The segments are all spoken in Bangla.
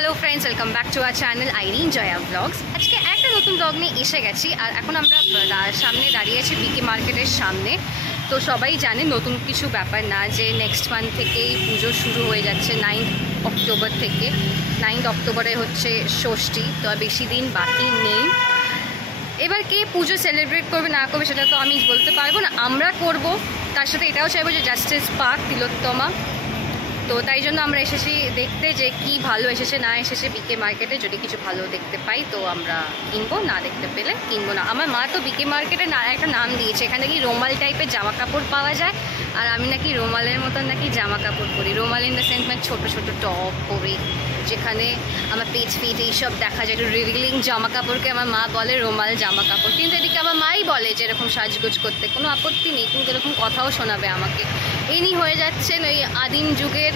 Hello friends, welcome back to our channel Irin Joya blogs. আজকে একটা নতুন ব্লগ নিয়ে এসে গেছি। আর এখন আমরা সামনে দাঁড়িয়ে আছি বিকে মার্কেটের সামনে। তো সবাই জানে নতুন কিছু ব্যাপার না যে নেক্সট মান্থ থেকেই পুজো শুরু হয়ে যাচ্ছে 9 অক্টোবর থেকে। 9 অক্টোবরে হচ্ছে ষষ্ঠী, তো আর বেশি দিন বাকি নেই। এবার কে পুজো সেলিব্রেট করবে না করবে সেটা তো আমি বলতে পারবো না, আমরা করব। তার সাথে এটাও চাইবো যে জাস্টিস পাক তিলোত্তমা। তো তাই জন্য আমরা এসেছি দেখতে যে কি ভালো এসেছে না এসেছে বিকে মার্কেটে। যদি কিছু ভালো দেখতে পাই তো আমরা কিনবো, না দেখতে পেলে কিনবো না। আমার মা তো বিকে মার্কেটে একটা নাম দিয়েছে, এখানে নাকি রুমাল টাইপের জামা কাপড় পাওয়া যায়। আর আমি নাকি রুমালের মতন নাকি জামা কাপড় পরি। রুমাল ইন দ্য সেন্স মানে ছোটো ছোটো টপ পরি, যেখানে আমার পেট ফিট এইসব দেখা যায়, একটু রিভিলিং জামা কাপড়কে আমার মা বলে রুমাল জামা কাপড়। কিন্তু এদিকে আমার মাই বলে যে এরকম সাজগোজ করতে কোনো আপত্তি নেই, কিন্তু এরকম কথাও শোনাবে আমাকে। ইনি হয়ে যাচ্ছেন ওই আদিম যুগের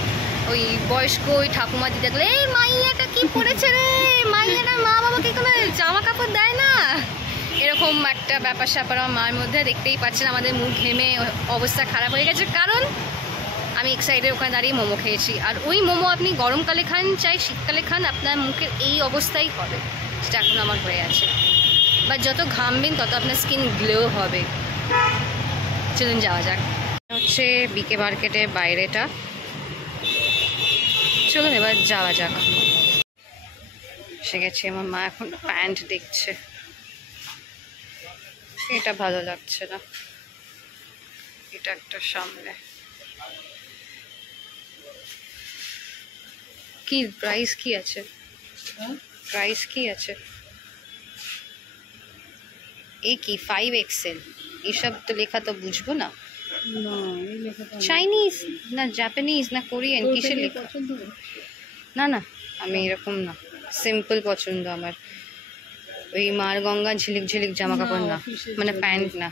ওই বয়স্ক ওই ঠাকুমা দিদি দেখলে, এই মাইয়াটা কি পড়েছে রে, মাইয়াটার মা বাবাকে কোনো জামা কাপড় দেয় না, এরকম একটা ব্যাপার স্যাপার আমার মার মধ্যে। দেখতেই পাচ্ছেন আমাদের মুখ ঘেমে অবস্থা খারাপ হয়ে গেছে, কারণ আমি এক সাইডে ওখানে দাঁড়িয়ে মোমো খেয়েছি। আর ওই মোমো আপনি গরমকালে খান চাই শীতকালে খান, আপনার মুখের এই অবস্থাই হবে, সেটা এখন আমার হয়ে আছে। বা যত ঘামবেন তত আপনার স্কিন গ্লো হবে। চলুন যাওয়া যাক। হচ্ছে বিকে মার্কেটের বাইরেটা, চলুন এবার যাওয়া যাক। এসে গেছে, আমার মা এখন প্যান্ট দেখছে, এটা ভালো লাগছে না, এটা একটা সামনে। কি প্রাইস কি আছে, প্রাইস কি আছে? এই কি 5XL এসব তো লেখা তো বুঝবো না। চাইনিজ না জাপানিজ না কোরিয়ান, কিসের লেখা? না না, আমি এরকম না, সিম্পল পছন্দ আমার। ওই মার গঙ্গা ঝিলিক ঝিলিক জামা কাপড় না, মানে প্যান্ট না।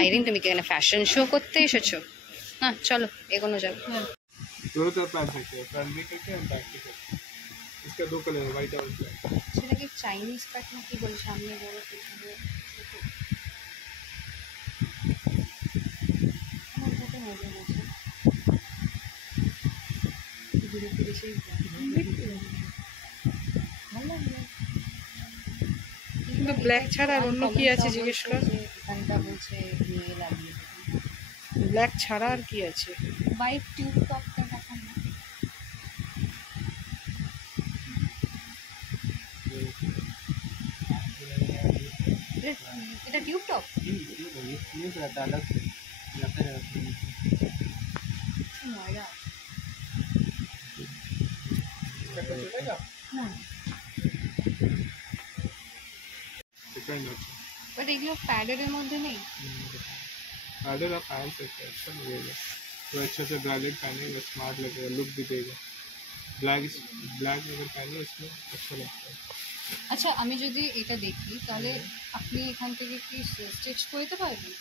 আইরিন তুমি কি এখানে ফ্যাশন শো করতে এসেছো? না চলো এগোনো যাবে। সেটা কি চাইনিজ কাট না কি বলে, সামনে বড় পিছনে কিন্তু ব্ল্যাক ছাড়া আর অন্য কি আছে জিজ্ঞেস কর। এখানটা বলছে নিয়ে লাগিয়ে ব্ল্যাক ছাড়া আর কি আছে? হোয়াইট টিউব টপটা দেখান না। এটা টিউব টপ ময়লা না, বাট এগুলো প্যাডের মধ্যে নেই। पैडल आप पहन सकते हैं, अच्छा लगेगा। तो अच्छे से ब्रांडेड पहनेंगे, स्मार्ट लगेगा, लुक भी देगा। ब्लैक अगर पहने इसमें अच्छा लगता है। আচ্ছা আমি যদি এটা দেখি তাহলে আপনি এখান থেকে কি স্টিচ করে দিতে পারবেন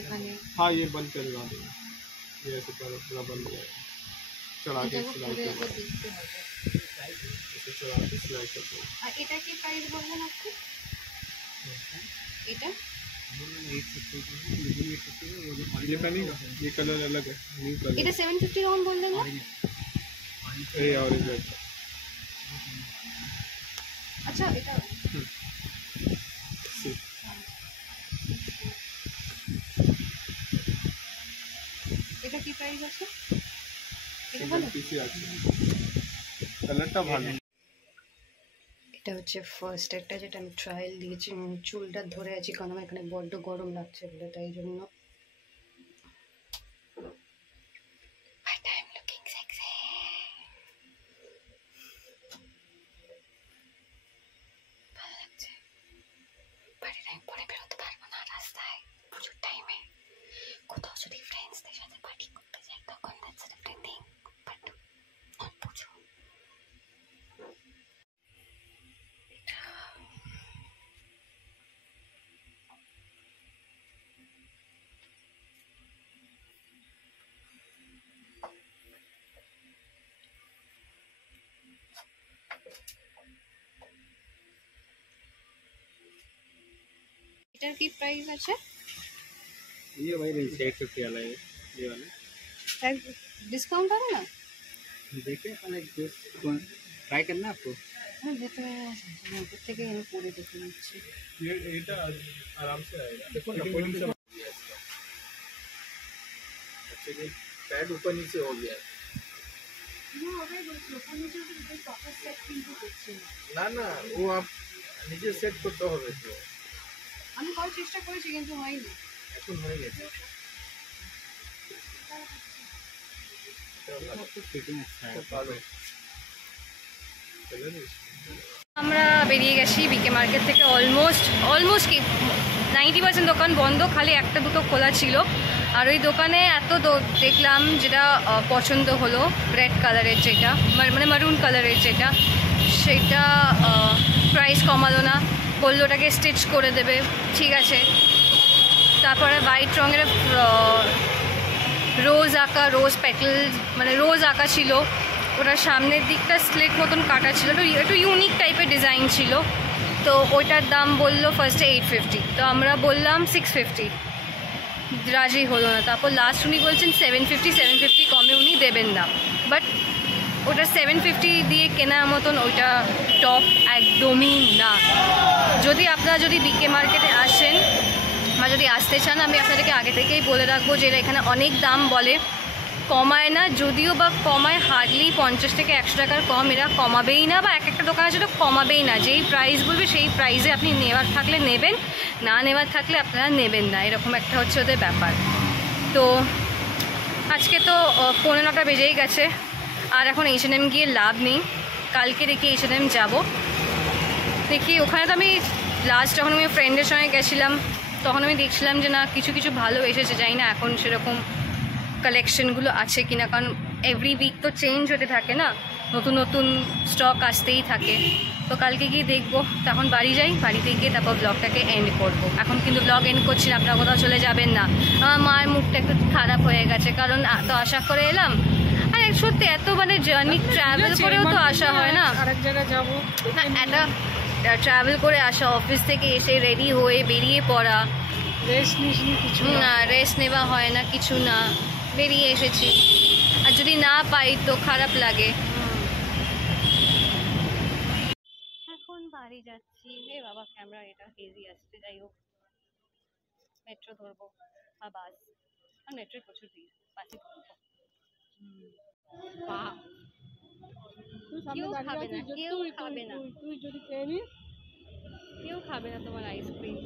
এখানে? हाँ, ये बंद करवा देंगे, ये ऐसे पूरा बंद हो जाएगा। चला के এটাকে सिलाई খুলে कर একবার दो, দেখতে হবে। इसे चला के सिलाई कर दो। আর এটা কি প্রাইস বললেন আপনি? এটা ये पहनेगा, ये कलर अलग है, न्यू कलर। এটা 750 রাউন্ড বললেন না? ये ऑरेंज रेड। আচ্ছা এটা এটা কি প্রাইস আছে? এটা ভালো, পিসি আছে, কালারটা ভালো। এটা হচ্ছে ফার্স্ট একটা যেটা আমি ট্রায়াল দিয়েছি। চুলটা ধরে আছি কারণ আমার এখানে বড্ড গরম লাগছে বলে, তাই জন্য। But I'm looking sexy. ভালো লাগছে, বাড়ির আমি পরে বেরোতে পারবো না রাস্তায় প্রচুর টাইমে। কোথাও যদি ফ্রেন্ডসদের সাথে পার্টি করতে যাই তখন that's a different thing, but not পুজো। এটার কি প্রাইস আছে? ये वही नहीं 850 वाला है, ये वाला ডিসকাউন্ট হবে না? देखिए लाइक दिस ट्राई करना है आपको। হ্যাঁ যেতে উপর থেকে আমি পরে দেখে নিচ্ছি। ये এটা आराम से आएगा। देखो ना, फिटिंग कोई सब हो गया इसका। अच्छे से पैड ऊपर नीचे हो गया है। না না ও আপ নিজে সেট করতে হবে তো। আমি করার চেষ্টা করেছি কিন্তু হয়নি। এখন হয়ে গেছে। आपको फिटिंग अच्छा है। ভালো। চলে নিস। আমরা বেরিয়ে গেছি বিকে মার্কেট থেকে। অলমোস্ট কি 90% দোকান বন্ধ, খালি একটা দুটো খোলা ছিল। আর ওই দোকানে এত দেখলাম যেটা পছন্দ হলো, রেড কালারের যেটা মানে মারুন কালারের যেটা, সেটা প্রাইস কমালো না, বললো ওটাকে স্টিচ করে দেবে, ঠিক আছে। তারপরে হোয়াইট রঙের রোজ আঁকা, রোজ প্যাটেল মানে রোজ আঁকা ছিল, ওটার সামনের দিকটা স্লিট মতন কাটা ছিল, একটু ইউনিক টাইপের ডিজাইন ছিল। তো ওইটার দাম বললো ফার্স্টে 850, তো আমরা বললাম 650, রাজি হলো না। তারপর লাস্ট উনি বলছেন 750 কমে উনি দেবেন না। বাট ওটা 750 দিয়ে কেনার মতন ওইটা টপ একদমই না। আপনারা যদি বিকে মার্কেটে আসেন বা যদি আসতে চান, আমি আপনাদেরকে আগে থেকেই বলে রাখবো যে এরা এখানে অনেক দাম বলে, কমায় না। যদিও বা কমায় হার্ডলি 50 থেকে 100 টাকার কম এরা কমাবেই না, বা একটা দোকান আছে ওটা কমাবেই না। যেই প্রাইস বলবে সেই প্রাইসে আপনি নেওয়ার থাকলে নেবেন, না নেওয়ার থাকলে আপনারা নেবেন না, এরকম একটা হচ্ছে ওদের ব্যাপার। তো আজকে তো 9:15 বেজেই গেছে, আর এখন H&M গিয়ে লাভ নেই। কালকে দেখি H&M যাবো, দেখি। ওখানে তো আমি লাস্ট যখন আমি ফ্রেন্ডের সঙ্গে গেছিলাম তখন আমি দেখছিলাম যে না কিছু কিছু ভালো এসেছে, যাই না এখন সেরকম কালেকশনগুলো আছে কিনা, কারণ এভরি উইক তো চেঞ্জ হতে থাকে না, নতুন নতুন স্টক আসতেই থাকে। তো কালকে গিয়ে দেখবো। তখন বাড়ি যাই, বাড়িতে গিয়ে তারপর ব্লগটাকে এন্ড করবো। এখন কিন্তু ব্লগ এন্ড করছি না, আপনারা কোথাও চলে যাবেন না। আমার মায়ের মুখটা একটু খারাপ হয়ে গেছে, কারণ তো আশা করে এলাম, আর সত্যি এত মানে জার্নি ট্রাভেল করেও তো আসা হয় না, আরেক জায়গায় যাবো না একটা ট্রাভেল করে আসা, অফিস থেকে এসে রেডি হয়ে বেরিয়ে পড়া, রেস্ট নিসনি কিছু না রেস্ট নেওয়া হয় না, কিছু না, বেরিয়ে এসেছি। আর যদি না পাই তো খারাপ লাগে। এখন বাড়ি যাচ্ছি। এ বাবা ক্যামেরা এটা হেজি আসছে, যাই হোক মেট্রো ধরবো বা বাস, আর মেট্রোয় প্রচুর ভিড়, বাসে ধরবো। বাহ, কেউ খাবে না, কেউ খাবে না, তুই যদি খেয়ে নিস কেউ খাবে না তোমার আইসক্রিম।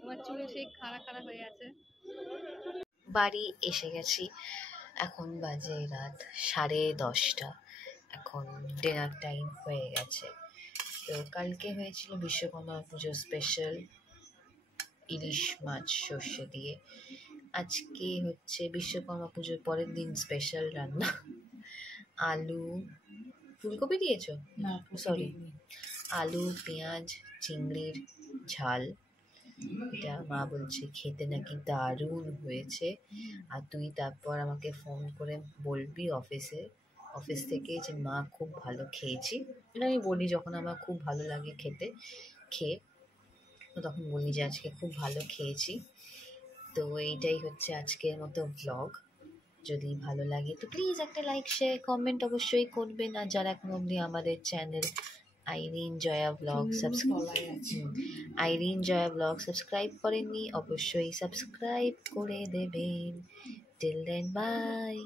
তোমার চুল সেই খাড়া খাড়া হয়ে আছে। বাড়ি এসে গেছি, এখন বাজে রাত 10:30। এখন ডিনার টাইম হয়ে গেছে। তো কালকে হয়েছিল বিশ্বকর্মা পুজো স্পেশাল ইলিশ মাছ সর্ষে দিয়ে। আজকে হচ্ছে বিশ্বকর্মা পুজোর পরের দিন স্পেশাল রান্না, আলু ফুলকপি দিয়েছো? না সরি, আলু পেঁয়াজ চিংড়ির ঝাল। এটা মা বলছে খেতে নাকি দারুণ হয়েছে। আর তুই তারপর আমাকে ফোন করে বলবি অফিস থেকে যে মা খুব ভালো খেয়েছি। এটা আমি বলি যখন আমার খুব ভালো লাগে খেয়ে, তো তখন বলি যে আজকে খুব ভালো খেয়েছি। তো এইটাই হচ্ছে আজকের মতো ব্লগ। যদি ভালো লাগে তো প্লিজ একটা লাইক শেয়ার কমেন্ট অবশ্যই করবেন। আর যারা এখন অবধি আমাদের channel Irin Joya blog subscribe করেননি, অবশ্যই সাবস্ক্রাইব করে দেবেন। Till then by.